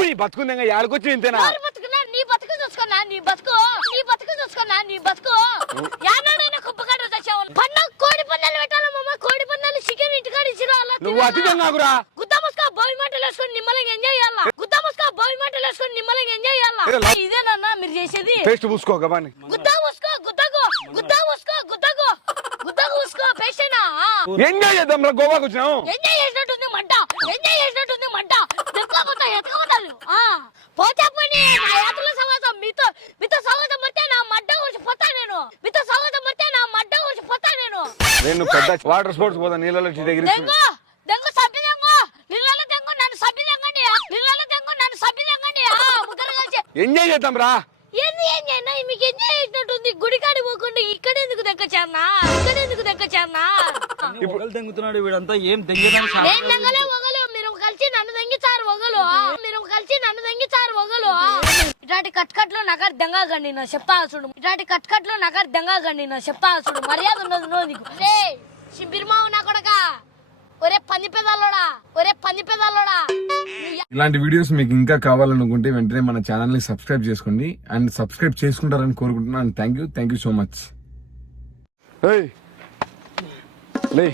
నీ బతుకుందంగా ఏడకొచ్చి ఇంతేనా? ఎవరు బతుకున్నా నీ బతుకు చూసుకున్నా నీ బతుకు? నీ బతుకు చూసుకున్నా నీ బతుకు? యానాడైనా కుప్పకాడ తెచ్చావు. పండగ కోడి పందాలు కోడి పందాలు చికెన్ ఇంటికాడ ఇచ్చిరా అలా నువ్వు అతిథం కాకురా. గుద్దా ముసుకా మాటలు వేసుకొని నిమ్మలంగా ఎంజాయ్ చేయాలా? గుద్దా ముసుకా బావి మాటలు వేసుకొని నిమ్మలంగా ఎంజాయ్ చేయాలా? ఇదేనన్నా మీరు చేసేది. పేస్ట్ పూసుకో గబాని. గుద్దా ఉసుకో గుద్దకు గుద్దా ఉసుకో గుద్దకు గుద్దకు ఎంజాయ్ చేద్దాం రా గోవాకి వచ్చినాం ఎంజాయ్ చేసినట్టుంది మంట ఎంజాయ్ చేసినట్టుంది మంట ఎత్తుకోపోతా ఎత్తుకోపోతాను ఆ పోతే పని నా యాత్రలో సమాజం మీతో మీతో సమాజం పడితే నా మడ్డ వచ్చి పోతా నేను మీతో సమాజం పడితే నా మడ్డ వచ్చి పోతా నేను పెద్ద వాటర్ స్పోర్ట్స్ పోతా నీళ్ళలో దగ్గర దెంగు! దెంగు సభ్య దెంగు! నీళ్ళలో దెంగు నన్ను సభ్య దెంగండి నీళ్ళలో దెంగు నన్ను సభ్య దెంగండి ఆ ముగ్గురు కలిసి ఎంజాయ్ చేద్దాం రా. ఏంది మీకు ఎంజాయ్ చేసినట్టుంది. గుడికాడి పోకుండా ఇక్కడ ఎందుకు దెక్కచానా ఇక్కడ ఎందుకు దెక్కచానా ఒకళ్ళు తెంగుతున్నాడు వీడంతా ఏం తెంగేదాన్ని చాలా నేను దంగలే ఒగలు మీరు కలిసి నన్ను దంగిచారు ఒగలు మీరు కలిసి నన్ను దంగిచారు ఒగలు ఇట్లాంటి కట్కట్లు నగర్ దెంగకండి నా చెప్తా చూడు. ఇట్లాంటి కట్కట్లు నగర్ దెంగకండి నా చెప్తా చూడు. మర్యాద ఉండదు నో నీకు. రే సింబిరిమావు నా కొడక. ఒరే పంది పెదాలోడా ఒరే పంది పెదాలోడా. ఇలాంటి వీడియోస్ మీకు ఇంకా కావాలనుకుంటే వెంటనే మన ఛానల్ని సబ్స్క్రైబ్ చేసుకోండి. అండ్ సబ్స్క్రైబ్ చేసుకుంటారని కోరుకుంటున్నాను. Thank you thank you so much లే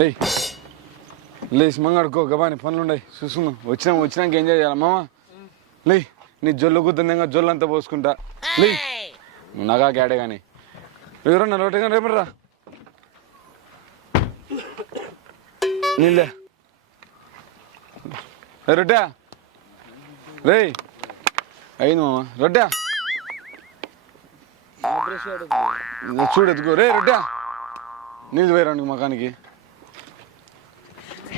లే లే మంగడుకో గబాని పనులు ఉన్నాయి చూసుకున్నాం వచ్చినాం వచ్చినాక ఎంజాయ్ చేయాలి మామ? లే. నీ జొల్లు కుద్దంగా జొల్లు అంతా పోసుకుంటా. లే. నగా క్యాడే కానీ ఎవరన్నా లోటే కానీ రేపటి రా నీళ్ళే. రొట్టె? రే అయింది మామ. రొట్టె? నువ్వు చూడు ఎత్తుకో. రే రొట్టె. నీళ్ళు పోయిరా మకానికి.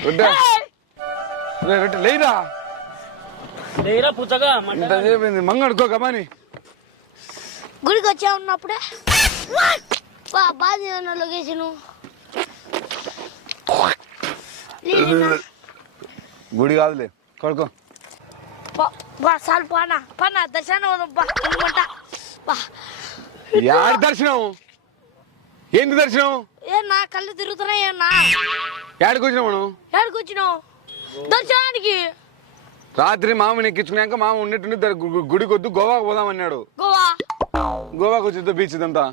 రొట్టె. రే రొట్టె లేరా ఇంత సేపు మంగడుకో గబాని గుడికి వచ్చా ఉన్నప్పుడే బా బాగా లొకేషన్ గుడి కాదులే. కొడుకో బా సాల్ పానా. పానా దర్శనం బా అనుకుంటా బా. యాడి దర్శనం? ఏంది దర్శనం? ఏ నా కళ్ళు తిరుగుతున్నాయి అన్నా. యాడికి వచ్చినావు మనం? వచ్చినావు? దర్శనానికి? రాత్రి మామని ఎక్కించుకున్నాక మామ ఉన్నట్టుండి గుడికి వద్దు గోవాకు పోదామన్నాడు గోవా? గోవాకు వచ్చిద్దా బీచ్ ఇదంతా.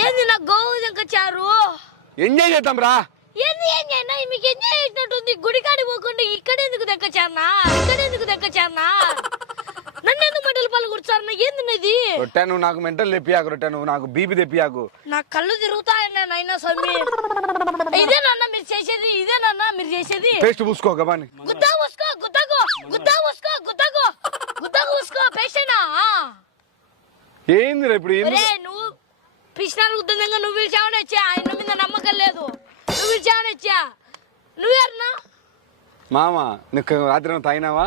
ఏంది నా గోవా దగ్గర ఎంజాయ్ చేద్దాం రా. ఏంది ఏం చేయనా మీకు ఎంజాయ్ చేసినట్టుంది. గుడికాడి పోకుండా ఇక్కడ ఎందుకు దక్కచానా ఇక్కడ ఎందుకు దక్కచానా నన్ను ఎందుకు మంటలు పళ్ళు కూర్చారన్నా ఏంది ఇది రొట్టె నువ్వు నాకు మెంటల్ తెప్పియాకు రొట్టె నువ్వు నాకు బీపీ తెప్పియాకు. నా కళ్ళు తిరుగుతాయన్నా నైనా స్వామి. ఇదేనన్నా మీరు చేసేది ఇదేనన్నా మీరు చేసేది. పేస్ట్ పూసుకో గబాని గుద్దా ఉసుకో గుద్దకు గుద్దా ఉసుకో గుద్దకు గుద్దకు ఉసుకో పేషేనా ఏంది రా ఇప్పుడు ఏంది? ఒరే నువ్వు పిచ్చినారు గుద్దంగా నువ్వు పిలిచావని వచ్చా? ఆయన మీద నమ్మకం లేదు. నువ్వు పిలిచావని వచ్చా? నువ్వేరన్నా మామ నీకు రాత్రి ఏమైనా తాగినావా?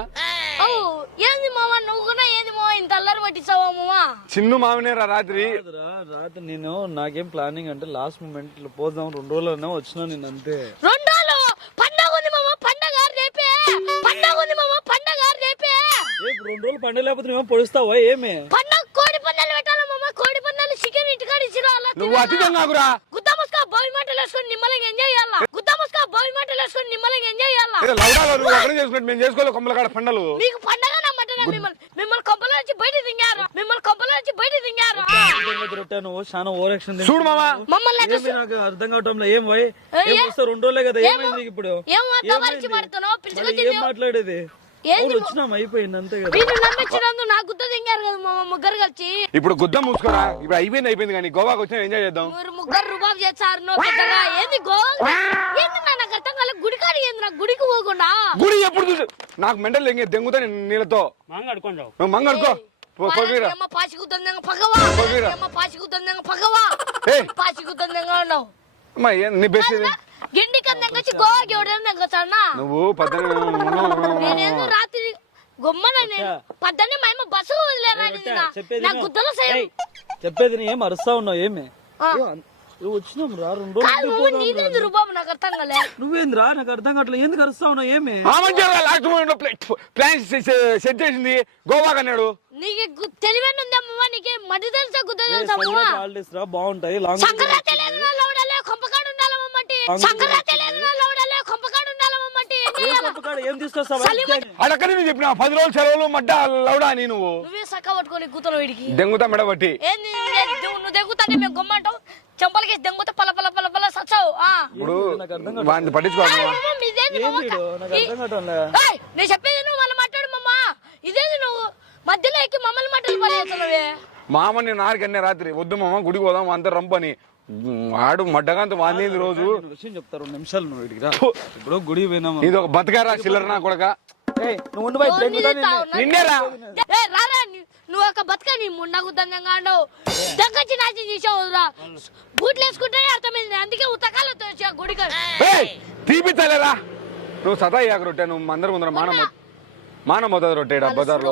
ఓ ఏంది మామ నువ్వు కూడా ఏంది మామ ఇంత అల్లరి పట్టించావా మామ చిన్ను మామనే రా రాత్రి. కాదురా, రాత్రి నేను నాకేం ప్లానింగ్ అంటే లాస్ట్ మూమెంట్లో పోదాం రెండు రోజులనే వచ్చినా నేను అంతే. రెండు రోజులు? పండగ ఉంది మామ పండగ రేపే. పండగ ఉంది మామ పండగ రేపే. ఏ ఇప్పుడు రెండు రోజులు పండుగ లేకపోతే నువ్వేం పొడుస్తావా ఏమి? పండగ కోడి పందాలు పెట్టాలి మామ? కోడి పందాలు చికెన్ ఇంటికాడ ఇచ్చిరా అలా నువ్వు అతిథం కాకురా. గుద్దా ముసుకా బావి మాటలు వేసుకొని నిమ్మలంగా ఎంజాయ్ చేయాలా? గుద్దా ముసుకా బావి మాటలు వేసుకొని నిమ్మలంగా ఎంజాయ్ చేయాలా? ఏ లౌడాలో నువ్వు అక్కడ చేసుకున్నట్టు మేము చేసుకోవాలి కొమ్మల కాడ పండలు. మీకు పండగ మిమ్మల్ని మిమ్మల్ని కొబ్బల నుంచి బయట దింగారు. మిమ్మల్ని కొబ్బల నుంచి బయట దింగారు. నువ్వు చాలా చూడు మామ మమ్మల్ని నాకు అర్థం కావటంలో ఏం వై? ఏ, ఏం ఏ? వస్తా రెండు రోజులే కదా ఏమో- ఏమైంది ఇప్పుడు? ఏం మాట్లాడేది? వచ్చినాం అయిపోయింది అంతే కదా. మీరు నమ్మించినందు నా గుద్ద దింగారు కదా మా ముగ్గురు కలిసి. ఇప్పుడు గుద్దం మూసుకోరా? ఇప్పుడు అయిపోయింది అయిపోయింది కానీ గోవాకి వచ్చినా ఎంజాయ్ చేద్దాం. మీరు ముగ్గురు రుబాబు చేస్తారు నో ఏంది గోవా ఏంది నా నాకు అర్థం కాలే గుడికాడి ఏంది నా గుడికి పోకుండా. గుడి ఎప్పుడు చూసి నాకు మెంటల్ ఎంగే దెంగుతా నేను నీళ్ళతో నువ్వు మంగడుకో. పోగిరా అమ్మ పగవా? పోగిరా. అమ్మ పాచి కుద్దంగా పగవా? ఏయ్. పాచి కుద్దంగా ఉన్నావు. అమ్మా ఏం నీ బెస్ట్ గిండి కందంగా వచ్చి గోవాకి ఎవడన్నా దగ్గరనా నువ్వు పద్దెన నేనేందో రాత్రి గొమ్మన నేను పద్దన్నే మా అమ్మ బస్సు వదిలేరా నా. గుద్దలో సేమ్ చెప్పేది నీ ఏం అరుస్తా ఉన్నావు? ఏమి? ఏ, వచ్చినాం రా. రెండు రోజులు కాదు రా. నాకు అర్థం కాలే? నువ్వేంద్రా? నాకు అర్థం కావట్లేదు. ఎందుకు అరుస్తా ఉన్నావు? ఏమి? లాస్ట్ మూమెంట్లో ప్లాన్ సెట్ చేసింది. గోవాకి అన్నాడు నీకు తెలివైన ఉందమ్మా నీకే మడి తెలుసా గుద్ద తెలుసా రా బాగుంటాయి. లాంగ్ సంక్రాంతి లేదు నా లౌడలే కొంపకాడు ఉండాలమ్మంటి సంక్రాంతి లేదు నా లౌడలే కొంపకాడు ఉండాలమ్మంటి పంపు కాడ ఏం తీసుకొస్తావా? సలీం అడక్కని నేను చెప్పిన పది రోజులు సెలవులు మడ్డ లౌడా అని నువ్వు. నువ్వే సక్క పట్టుకొని కూతురు వీడికి దెంగుతా మెడబట్టి ఏంది? ఏ- నువ్వు నువ్వు దెంగుతాంటే మేము గమ్మంటావు చెంపలకేసి దెంగుతా పల పల పల సచ్చావు. ఇప్పుడు వాడిని పట్టించుకోవాలి నేను చెప్పేది నువ్వు మళ్ళీ మాట్లాడు మమ్మ ఇదేంది నువ్వు? మధ్యలో ఎక్కి మమ్మల్ని మామ నేను రాత్రి. వద్దు మామ గుడికి పోదాం అంత రంపని. వాడు మడ్డగాంత వాంది రోజు? నేను విషయం చెప్తా రెండు నిమిషాలు నువ్వు ఇడికి రా. ఇప్పుడు గుడి పోయినాము ఇది ఒక బతకారా చిల్లర నా కొడక? ఏయ్, నువ్వు. నిన్నేరా నువ్వు ఒక బతుక నీ ముండకు దండంగా అండవు దగ్గచ్చి నాచి చేసావు రా బూట్లు వేసుకుంటేనే అర్థమైంది అందుకే వచ్చా గుడికి. నువ్వు సతా ఇయ్యాక రొట్టె నువ్వు అందరి ముందర మానం మానం పోతుంది రొట్టె ఈడ బజార్లో.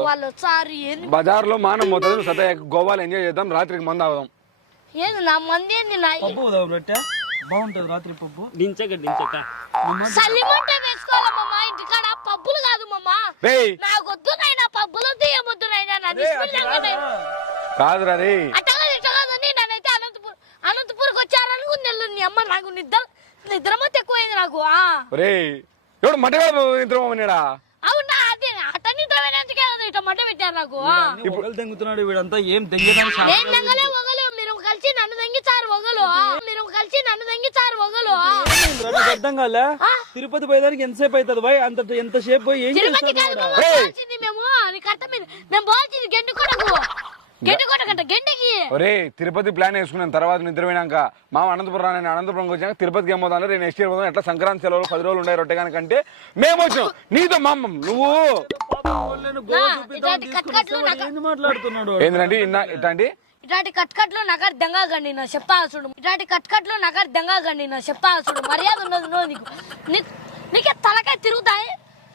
బజార్లో మానం పోతుంది నువ్వు ఇయ్యాక గోవాలు ఎంజాయ్ చేద్దాం రాత్రికి మంది అవుదాం ఏంది నా మంది ఏంది నా పప్పు పోదాం రొట్టె బాగుంటది రాత్రి పప్పు. దించక దించక. సలిమంట వేసుకోవాలి మమ్మ ఇంటికాడ పబ్బులు కాదు మమ్మ రేయ్. నాకు వద్దు నాయనా పబ్బులు వద్దు ఏమొద్దు నాయనా నా కాదురా. రే అట్టగా ఇట్టగాదని నన్నైతే అనంతపూర్ అనంతపూర్కి వచ్చారనుకుని నెల్లు నీ అమ్మ నాకు నిద్ర నిద్రమో ఎక్కువైంది నాకు ఆ. రే ఎవడు నిద్రమన్నాడా అవునా అదే అట్ట నిద్రమైనందుకే ఇట్ట పెట్టారు నాకు ఆ. ఒకళ్ళు దెంగుతున్నాడు వీడంతా ఏం ఏం దంగలే ఒగలు మీరు కలిసి నన్ను దంగిచారు ఒగలు ఆ. మీరు కలిసి నన్ను దంగిచారు నీకు అర్థం కాలే? తిరుపతి పోయేదానికి ఎంతసేపు అవుతుంది? బాయ్ అంత ఎంతసేపు పోయి ఏం తిరుపతి కాదు మామ, పోవాల్సింది మేము. నీకు అర్థమైంది మేము పోవాల్సింది గెండు కొడకు. గెండు కొడకంట గెండకి. ఒరే తిరుపతి ప్లాన్ వేసుకున్నాను తర్వాత నిద్రపోయినాక మా అనంతపురం నేను అనంతపురం వచ్చాక తిరుపతికి ఏం పోతాను నేను నెక్స్ట్ ఇయర్ పోతాను ఎట్లా సంక్రాంతి సెలవులు పది రోజులు ఉండే రొట్టె కనుకంటే మేము వచ్చాం. నీతో మా అమ్మ నువ్వు? ఇట్లాంటి నాకు- ఏంది మాట్లాడుతున్నాడు ఏంటంటే ఇన్నా ఇట్లాంటి? ఇట్లాంటి కట్కట్లు నాకు అర్థంగా గండి నా చెప్తా చూడు ఇట్లాంటి కట్కట్లు నాకు అర్థంగా గండి నా చెప్తా చూడు మర్యాద ఉండదు నువ్వు నీకు. నీ- నీకే తలకాయ తిరుగుతాయి?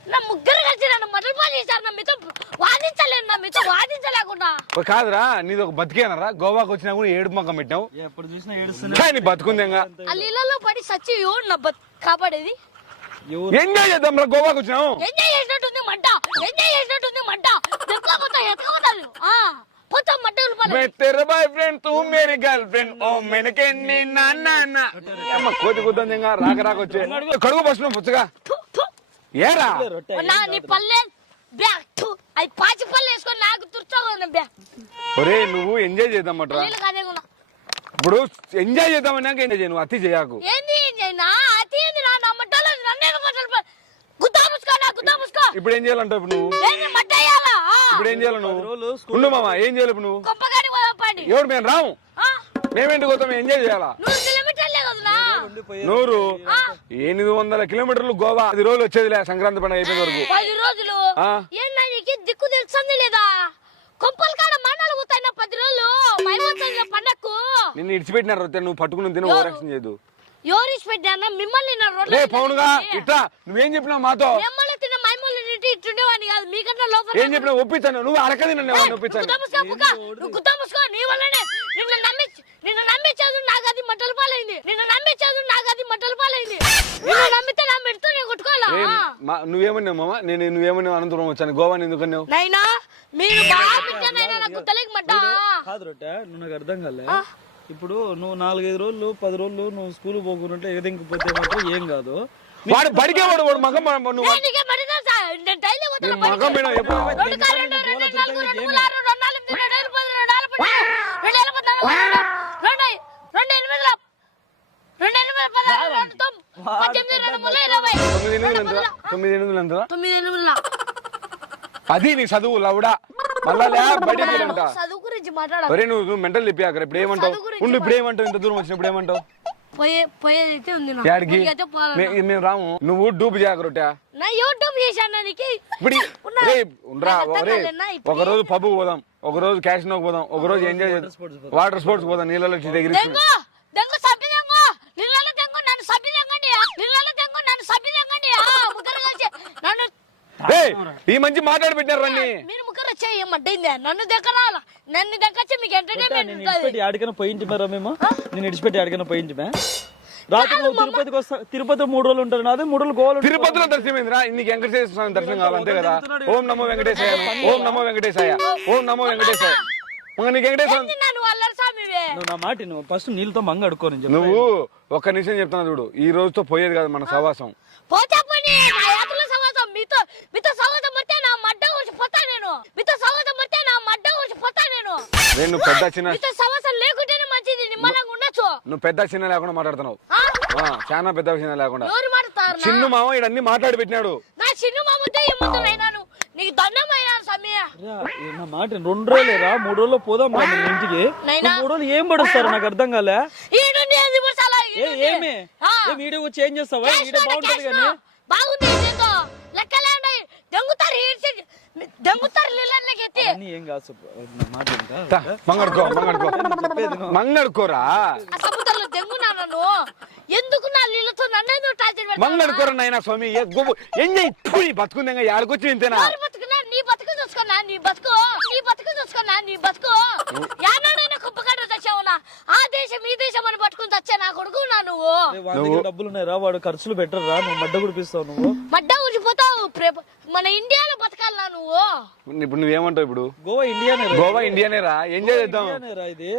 నా ముగ్గురు కలిసి నన్ను మొదలు పాలు చేశారు నా మీతో. వాదించలేను నా మీతో వాదించలేకుండా. కాదురా నీది ఒక బతికేనరా గోవాకి వచ్చినా కూడా ఏడుపు మొక్కం పెట్టావు ఎప్పుడు చూసినా ఏడుస్తున్నా కానీ బతుకుందేగా ఆ నీళ్ళలో పడి సచ్చి ఎవరు నా బత్ కాపాడేది? ఎంజాయ్ చేద్దాం రా గోవాకి వచ్చినావు. ఎంజాయ్ చేసినట్టుంది మంట. ఎంజాయ్ చేసినట్టుంది మంట. ఎత్తుకపోతా. ఎత్తుకపోతాను ఆ పోతాం మడ్డలు పాలు मैं तेरा बॉयफ्रेंड तू मेरी गर्लफ्रेंड ओ मैंने के नी ना ना ना అమ్మ కోతి కుద్దంగా రాక రాక వచ్చే కడుగు బస్ నువ్వు పుచ్చగా థు, థు. ఏరా రొట్టె నా నీ పల్లె బ్యాగ్ థు. అవి పాచి పళ్ళు వేసుకొని నాకు తుర్చోగా బ్యాగ్ ఒరే నువ్వు ఎంజాయ్ చేద్దామట్రా నీళ్ళు కాదే ఉన్నా ఇప్పుడు ఎంజాయ్ చేద్దామన్నాక ఎంజాయ్ చేయను అతి చేయకు ఏంది ఏంది నా అతి ఏంది నా ఇప్పుడు ఏం చేయాలంటావు ఇప్పుడు నువ్వు. ఇప్పుడు ఏం చేయాలి నువ్వు? ఉండు మామ ఏం చేయాలి ఇప్పుడు నువ్వు? ఎవడు మేము రాము? మేమేంటి పోతాం? ఎంజాయ్ చేయాలా? నూరు ఎనిమిది వందల కిలోమీటర్లు గోవా. పది రోజులు వచ్చేదిలే సంక్రాంతి పండుగ అయిపోయిన వరకు. పది రోజులు? దిక్కు తెలుస్తుంది లేదా? కొంపల కాడ నా పది రోజులు? పండక్కు. నిన్ను ఇడిచిపెట్టినారు నువ్వు పట్టుకుని తిని ఓవరాక్షన్ చేయదు ఎవరిసి పెట్టానా మిమ్మల్ని పౌనుగా ఇట్లా నువ్వేం చెప్పినావు మాతో? ఇట్టుండేవాడిని కాదు. మీకన్నా లోపల ఏం చెప్పినావు? ఒప్పించాను నువ్వు నన్ను ఎవరిని ఒప్పించాను గుద్దా ముసుకో, కుక్క. నువ్వు గుద్దా ముసుకో, నీ వల్లనే నిన్ను నమ్మి నిన్ను నమ్మించేది నాకు అది మట్టలు పాలైంది. నిన్ను నమ్మించేది నాకు అది మట్టలు పాలైంది. నిన్ను నమ్మితే నా మెడుతూ నేను కొట్టుకోవాలా? ఏం, మా- నువ్వేమన్నావు మామ? నేను నువ్వేమన్నావు? అనంతపురం వచ్చాను. గోవాని ఎందుకన్నావు నైనా మీరు బాగా పెట్టానైనా నాకు తెలియక మడ్డ కాదు రొట్టె నువ్వు నాకు అర్థం కాలే. ఇప్పుడు నువ్వు నాలుగైదు రోజులు పది రోజులు నువ్వు స్కూల్ పోకుంటే ఎగదింకపోతే మాత్రం ఏం కాదు. వాడు బడికే వాడు వాడు మగం నువ్వు పోయినా ఎప్పుడు. తొమ్మిది ఎనిమిది ఎంత తొమ్మిది ఎనిమిది. అది నీ చదువు లవుడా. మళ్ళా ఒరే నువ్వు మెంటల్ చెప్పి అక్కడ ఇప్పుడు ఏమంటావు? ఉండు ఇప్పుడు ఏమంటావు? ఇంత దూరం వచ్చినప్పుడు ఏమంటావు? పోయే పోయేది అయితే ఉంది నాకు. యాడికి? ఊరికైతే పోవాలన్నా. మే- మేము రాము. నువ్వు డూపు చేయకరొట్టా నా యూట్యూబ్ చేశాను నీకు ఇప్పుడు ఈ- ఉన్నా. రే ఉండరా నాకు అర్థం రే కాలేనా? ఇప్పుడు. ఒక రోజు పబ్బు పోదాం. ఒక రోజు క్యాసినోకి పోదాం. ఒక రోజు ఎంజాయ్ చేద్దాం వాటర్ స్పోర్ట్స్ పోదాం. నీళ్ళలో దగ్గర దెంగు! దెంగు సబ్బి దెంగు! నీళ్ళలో దెంగు నన్ను సబ్బి దెంగండి. నీళ్ళలో దెంగు నన్ను సబ్బి దెంగండి. ఆ, ముగ్గురు కలిసి. నన్ను ఈ మంచి మాట్లాడి పెట్టినారు రండి మీరు ముగ్గురు వచ్చే ఏమంటైందే నన్ను దగ్గరాల నన్ను దగ్గర మీకు ఎంటర్టైన్మెంట్ ఉంటుంది. ఆడికైనా మేరా మేము? నేను ఇడిచిపెట్టి ఆడికైనా పోయింటి మే? రాత్రి నువ్వు తిరుపతికి వస్తా తిరుపతి మూడు రోజులు ఉంటారు నాదే మూడు రోజులు గోవాలు. తిరుపతిలో దర్శనం ఏందిరా నీకు వెంకటేశ్వర స్వామి దర్శనం కావాలి అంతే కదా. ఓం నమో వెంకటేశాయ. ఓం నమో వెంకటేశాయ. ఓం నమో వెంకటేశాయ. నీకు వెంకటేశ్వర నువ్వు నా మాట నువ్వు ఫస్ట్ నీళ్ళతో మంగ అడుకో నేను చెప్తా. నువ్వు ఒక్క నిమిషం చెప్తున్నా చూడు. ఈ రోజుతో పోయేది కాదు మన సవాసం మీతో మీతో సౌగతం పడితే నా మడ్డ గురించి పోతా నేను. మీతో సౌగతం పడితే నా మడ్డ గురించి పోతా నేను. నేను పెద్ద చిన్న మీతో సవసం లేకుంటేనే మంచిది నిమ్మలంగా ఉండొచ్చు. నువ్వు పెద్ద చిన్న లేకుండా మాట్లాడుతున్నావు. ఆ, చాలా పెద్ద చిన్న లేకుండా. ఎవరు మాట్లాడతారు నా? చిన్ను మామ ఇడన్నీ మాట్లాడి పెట్టినాడు. నా చిన్న మామతో ఈ ముద్దు అయినాను నీకు దండమైనా సమయ. నా మాట రెండు రోజులే రా మూడు రోజులు పోదాం మా ఇంటికి. నైనా. మూడు రోజులు ఏం పడుస్తారు నాకు అర్థం కాలే? ఈ నుండి ఎందుకు ఏ ఏమి? ఏ వీడియో చేంజ్ చేస్తావా? వీడియో బాగుంటది కానీ. బాగుంది. ఇదేందో లెక్కలే ఉన్నాయి దొంగతారు ఈడ్చి దొంగతారు నీళ్ళకి ఎత్తి అన్నీ ఏం కాదు సుబ్బు. నా మాట వినరా? తా, మంగడుకో మంగడుకో చెప్పేది విను. మంగడుకోరా ఆ సముద్రంలో దెంగునా నన్ను. ఎందుకు నా నీళ్ళతో నన్ను ఎందుకు టార్చర్ పెడతావు? మంగడుకోరా నాయన స్వామి? ఏ గుబు ఎంజాయ్ నీ బతుకుందంగా యాడకొచ్చి ఇంతేనా ఎవరు బతుకున్నా నీ బతుకు చూసుకున్నా నీ బతుకు నీ బతుకు చూసుకున్నా నీ బతుకు యానాడైనా కుప్పకట్ట తెచ్చావునా ఆ దేశం ఈ దేశం అని పట్టుకుని తెచ్చా నా కొడుకు నా నువ్వు? దగ్గర డబ్బులు ఉన్నాయిరా వాడు ఖర్చులు పెట్టరా నువ్వు మడ్డ కుడిపిస్తావు నువ్వు. మడ్డ ఊడిపోతావు ప్రే- మన ఇండియాలో బతకాలనా నువ్వు. ఇప్పుడు నువ్వేమంటావు ఇప్పుడు? గోవా ఇండియానే రా. గోవా ఇండియానే రా ఎంజాయ్ చేద్దాం? రా ఇది?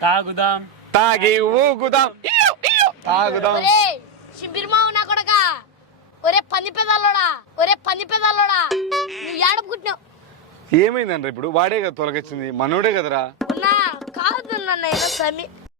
తాగుదాం. తాగి ఊగుదాం. తాగుదాం. సింబిరిమావు నా కొడక? ఒరే పంది పెదాలోడా? ఒరే పంది పెదాలోడా? నువ్వు ఏడపుకుంటున్నావు. ఏమైందండి ఇప్పుడు? వాడే కదా తొలగొచ్చింది. మనోడే కదరా? ఉన్నా. కాదు నన్నయ్య సమీ